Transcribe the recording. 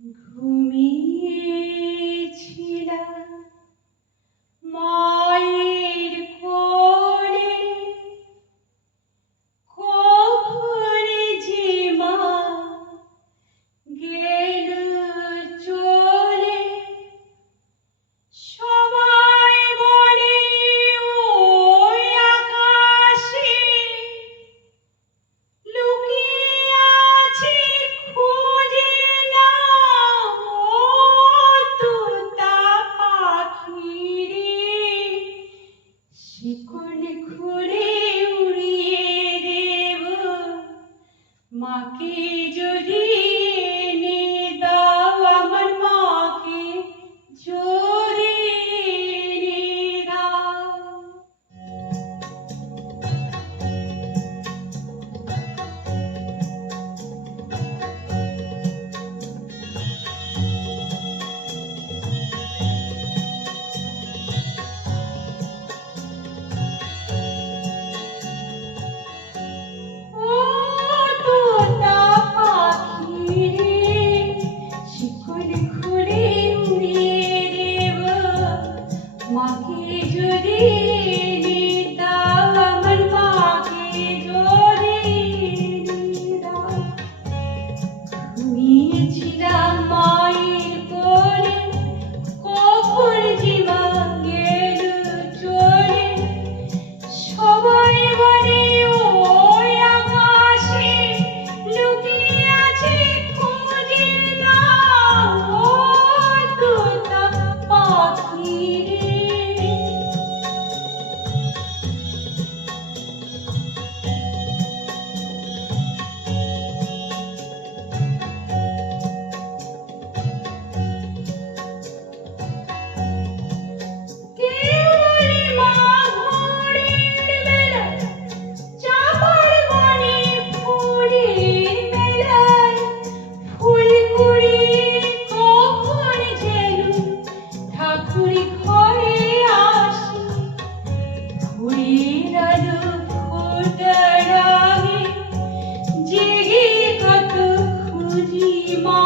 ঘুমিয়েছিলাম মায়ের কোলে, কখন যে মা গেল চলে। সবাই বলে ওই আকাশে লুকিয়ে আছে, খোঁজে নাও ও তোতা পাখি রে। শিকল খুলে উড়িয়ে দেব মাকে যদি এনে দাও, আমার মাকে যদি এনে দাও। ও তোতা পাখি রে, শিকল খুলে উড়িয়ে দেব মাকে যদি এনে দাও, আমার মাকে যদি এনে দাও। ঘুমিয়েছিলাম মায়ের কোলে, কখন যে মা গেল চলে। সবাই বলে ওই আকাশে লুকিয়ে আছে, খোঁজে নাও ও তোতা পাখি রে। কেউ বলে মা ভোরের বেলায় চাঁপার বনে ফুলের মেলায় ফুল কুড়িয়ে কখন যেন ঠাকুর ঘরে আসে। ফুলের আলো ফোটার আগে জেগে কত খুঁজি মা